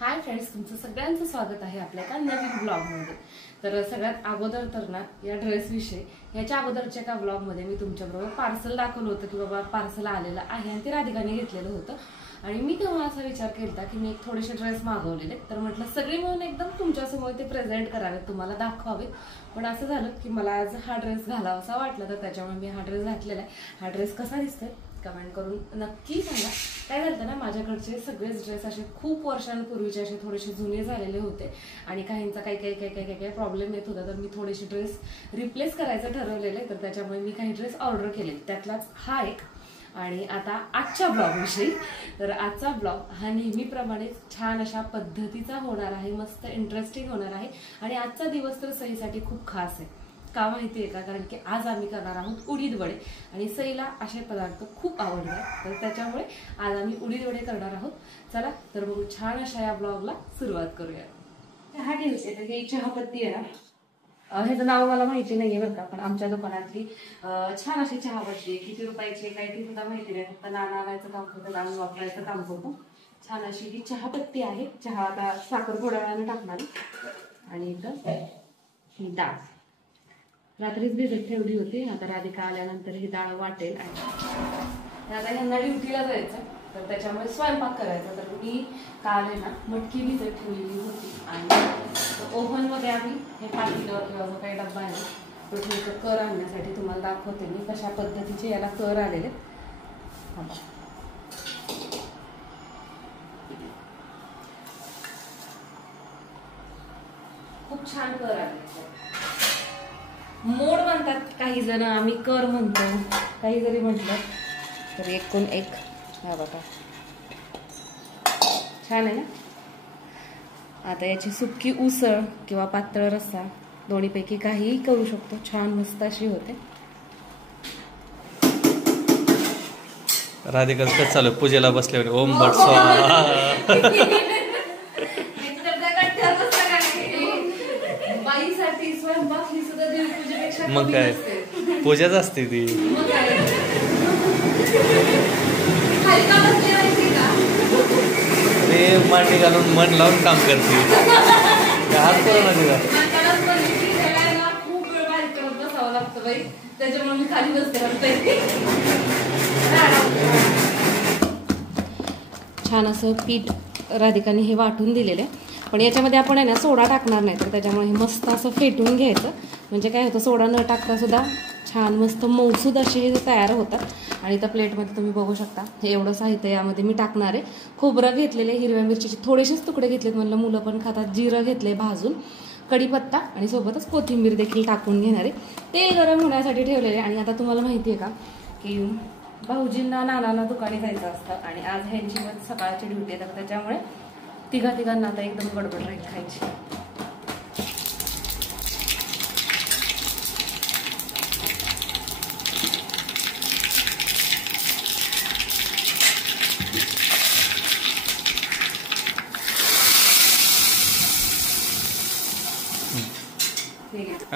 Hi friends, तुमचं सगळ्यांचं स्वागत आहे आपल्या एका नवीन ब्लॉगमध्ये। तर सगळ्यात अगोदर तर ना या ड्रेस विषयी याच्या अगोदरच्या एका ब्लॉगमध्ये मी तुमच्याबरोबर पार्सल दाखवलं होतं की बाबा पार्सल आलेलं आहे आणि ते राधिकाने घेतलेलं होतं। आणि मी तेव्हा असा विचार केला की मी एक थोडेसे ड्रेस मागवलेले, तर म्हटलं सगळे मिळून एकदम तुमच्यासमोर ते प्रेझेंट करावेत, तुम्हाला दाखवावेत। पण असं झालं की मला आज हा ड्रेस घालावासा वाटला, तर त्याच्यामुळे मी हा ड्रेस घातलेला आहे। हा ड्रेस कसा दिसतोय कमेंट करून नक्की सांगा। काय झालं ना, माझ्याकडचे सगळेच ड्रेस असे खूप वर्षांपूर्वीचे असे थोडेसे जुने झालेले होते आणि काहींचा काही प्रॉब्लेम येत होता, तर मी थोडेसे ड्रेस रिप्लेस करायचं ठरवलेले, तर त्याच्यामुळे मी काही ड्रेस ऑर्डर केले, त्यातलाच हा एक। आणि आता आजच्या ब्लॉग विषयी, तर आजचा ब्लॉग हा नेहमीप्रमाणे छान अशा पद्धतीचा होणार आहे, मस्त इंटरेस्टिंग होणार आहे। आणि आजचा दिवस तर सईसाठी खूप खास आहे। का माहिती आहे का? कारण की आज आम्ही करणार आहोत उडीद वडे आणि सईला असे पदार्थ खूप आवडतात, तर त्याच्यामुळे आज आम्ही उडीद वडे करणार आहोत। चला तर मग छान अशा या ब्लॉगला सुरुवात करूया। चहा ठेवते, तर ही चहापत्ती आहे ना, ह्याचं नाव मला माहिती नाहीये बरं का, पण आमच्या दुकानातली छान अशी चहापत्ती आहे। किती रुपयाची काय ती सुद्धा माहिती नाही, फक्त नाणं आणायचं काम करतो, नाणं वापरायचं काम करतो। छान अशी ही चहापत्ती आहे। चहा आता साखर थोड्या वेळाने टाकणार आणि इथं ही डाळ रात्रीच भिजत ठेवली होती। आता राधिका आल्यानंतर ही डाळ वाटेल आणि आता ह्यांना ड्युटीला जायचं, तर त्याच्यामुळे स्वयंपाक करायचा। तर मी काल आहे ना मटकी भिजत ठेवलेली होती आणि ओव्हन मध्ये आम्ही हे पातेलं किंवा जो काही डब्बा आहे तो ठेवतो कर आणण्यासाठी। तुम्हाला दाखवते मी कशा पद्धतीचे याला कर आलेले। खूप छान कर आले, मोड म्हणतात काही जण, आम्ही कर म्हणतो। काही जरी म्हटलं तर एकूण एक। हा बघा छान आहे ना। आता याची सुक्की उसळ किंवा पातळ रस्सा दोन्हीपैकी काहीही करू शकतो, छान मस्त अशी होते। राधिकाच कसं चालू पूजेला बसल्यावर ओम भट स्वाहा। बाईसाठी स्वयंपाक ही सुद्धा देवपूजेपेक्षा मग काय पूजाच असते ती। ते मांडी घालून मन लावून काम करते। हात करू ना तिला खूप वेळ बाहेर करत बसावं लागतं बाई, त्याच्यामुळे मी खाली बसते। छान असं पीठ राधिकाने हे वाटून दिलेलं आहे, पण याच्यामध्ये आपण आहे ना सोडा टाकणार नाही, तर त्याच्यामुळे हे मस्त असं फेटून घ्यायचं। म्हणजे काय होतं, सोडा न टाकता सुद्धा छान मस्त मऊसूद असे हे तयार होतात। आणि त्या प्लेटमध्ये तुम्ही बघू शकता हे एवढं साहित्य यामध्ये मी टाकणार आहे। खोबरं घेतलेले, हिरव्या मिरचीचे थोडेसेच तुकडे घेतलेत, म्हणलं मुलं पण खातात। जिरं घेतले भाजून, कढीपत्ता आणि सोबतच कोथिंबीर देखील टाकून घेणार आहे। तेल गरम होण्यासाठी ठेवलेले। आणि आता तुम्हाला माहिती आहे का की भाऊजींना नानांना दुकानी जायचं असतं आणि आज ह्यांची पण सकाळची ड्युटी आहे, तर त्याच्यामुळे तिघांना आता एकदम गडबड राहील खायची।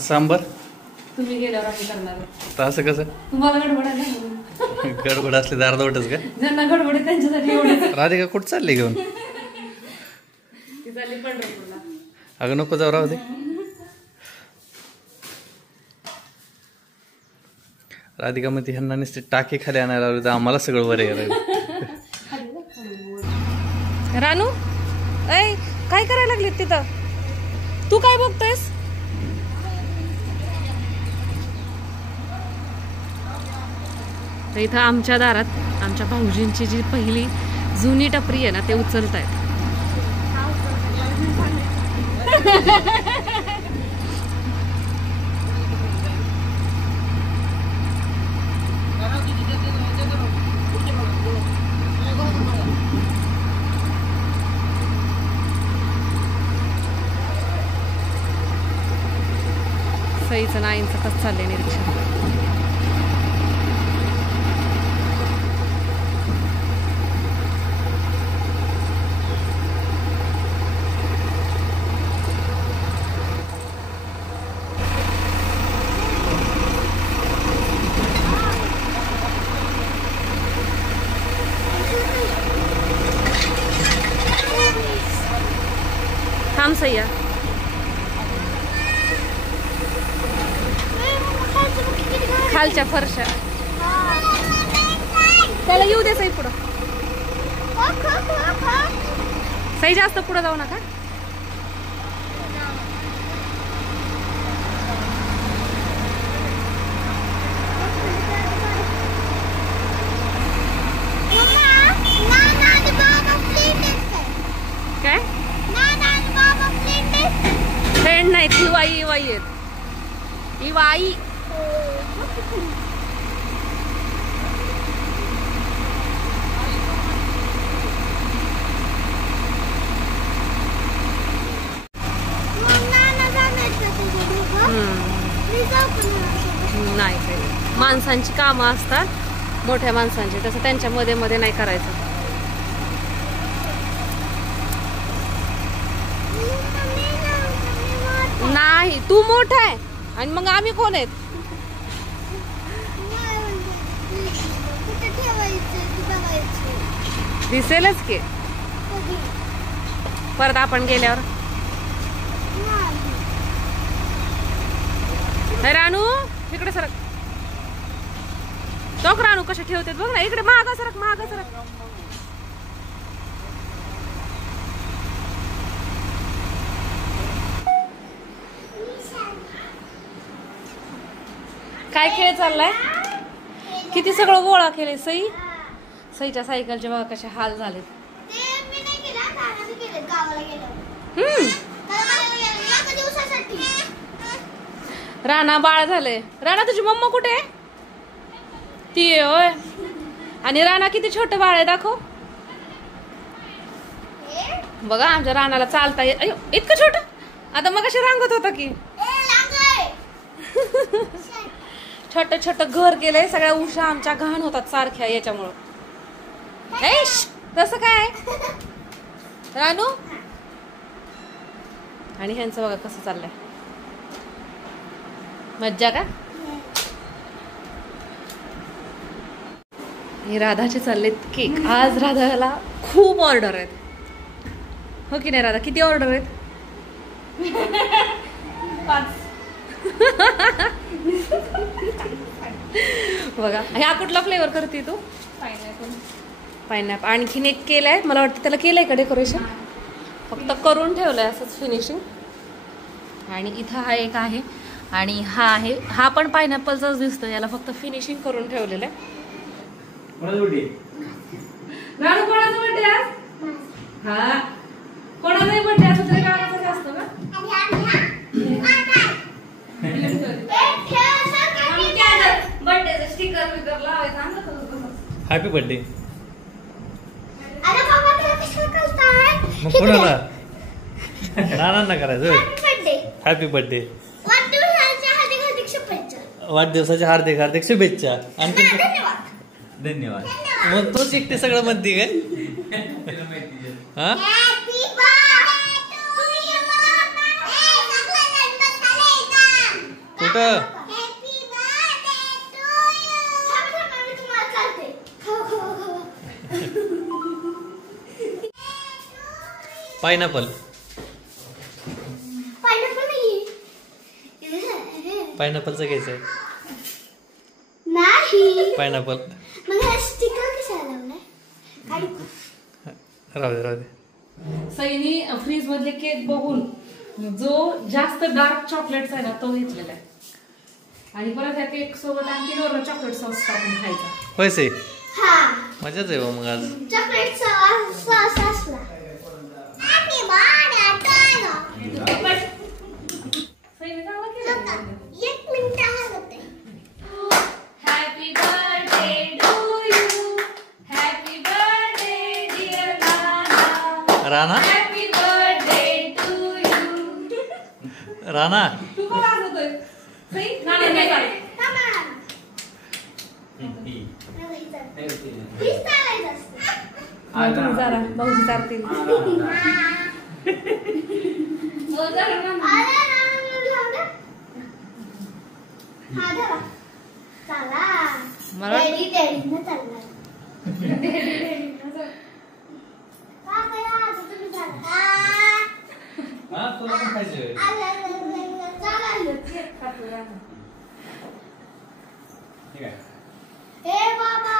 सांबर तुम्ही गेल्यावर आम्ही करणार। तर असं कसं तुम्हाला गडबड आहे? गडबड असले तर अर्धवटच का? ज्यांना गडबड आहे त्यांच्यासाठी एवढे। राधिका कुठं चालली घेऊन? ती चालली पंढरपूरला। अगं नको जाऊ, राहू दे। राधिका मध्ये ह्यांना नुसते टाके खाली आणायला लावले, तर आम्हाला सगळं बरं आहे। रानू ऐ काय करायला लागली तिथं? तू काय बघतोयस? तर इथं आमच्या दारात आमच्या भाऊजींची जी पहिली जुनी टपरी आहे ना, ते उचलतायत। सईचं नाईंचं कसं चाललंय निरीक्षण। थांब सय्या. खालच्या फरशा त्याला येऊ दे सई पुढं. सई जास्त पुढं जाऊ नका. काय फ्रेंड नाही ती वाई वाई आहेत. ही वाई नाही. माणसांची कामं असतात मोठ्या माणसांची, तसं त्यांच्या मध्ये मध्ये नाही करायचं. नाही तू मोठा आहे आणि मग आम्ही कोण आहेत. दिसेलच की परत आपण गेल्यावर. रानू इकडे सरक. टोक रानू कशा ठेवते बघ ना. इकडे मागा सरक मागा सरक. काय खेळ चाललाय. किती सगळं गोळा केले. सईच्या सायकलचे बघा कसे हाल झाले. राणा बाळ झाले. राणा तुझी मम्मा कुठे आहे. ती आहे होय. आणि राणा किती छोटं बाळ आहे दाखव. बघा आमच्या राणाला चालता येत. अयो इतकं छोट. आता मग कशी रांगत होता की. छोट छोट घर केलंय. सगळ्या उषा आमच्या घाण होतात सारख्या याच्यामुळं. तसं काय रानू. आणि ह्यांचं बघा कसं चाललंय. मज्जा का. हे राधाचे चाललेत केक. आज राधाला खूप ऑर्डर आहेत. हो की नाही राधा. किती ऑर्डर आहेत. 5. बघा ह्या कुठला फ्लेवर करते तू. पायनॅपल. आणखीन एक केलंय मला वाटतं. त्याला केलंय का डेकोरेशन. फक्त करून ठेवलंय असंच फिनिशिंग. आणि इथं हा एक आहे आणि हा आहे. हा पण पायनॅपलचाच दिसतो. याला फक्त फिनिशिंग करून ठेवलेलं आहे. राणू कोणाचा बर्थडे आज. हा कोणाचाही बर्थडे असतो तरी राणाचाच असतो ना. बर्थडेचं स्टिकर बिकर लावायचं. Happy birthday. मग कोणाला नानांना करायचं. Happy birthday. वाढदिवसाच्या हार्दिक हार्दिक शुभेच्छा. आणखी धन्यवाद. मग तोच एकटे सगळं म्हणते काय. हा कुठं. पायनॅपल. पायनॅपलचं घ्यायचंय. नाही पायनॅपल. राहू दे राहू दे. सईनी फ्रीज मधले केक बघून जो जास्त डार्क चॉकलेट आहे ना तो घेतलेला आहे. आणि परत ह्या केक सोबत आणखी वरून चॉकलेट सॉस टाकून खायचा. पैसे मजाच आहे मग आज. चॉकलेट सॉस असला. एक मिनिट हलवते. Happy birthday to you. Happy birthday dear Rana. Happy birthday to you. Rana तू का वाजवतोय. नाही नाही चालेल. तुम्ही जरा भाऊजी चालतील. हा तुला पण खायचं. ठीक आहे. हे बाबा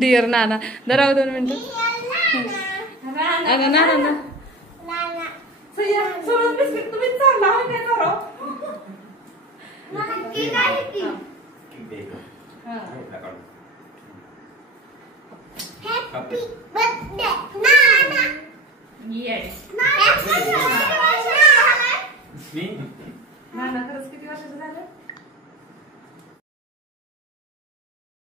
डिअर नाना जरा 2 मिनिटं अगं नाना ना हॅपी बर्थडे नाना येस नाना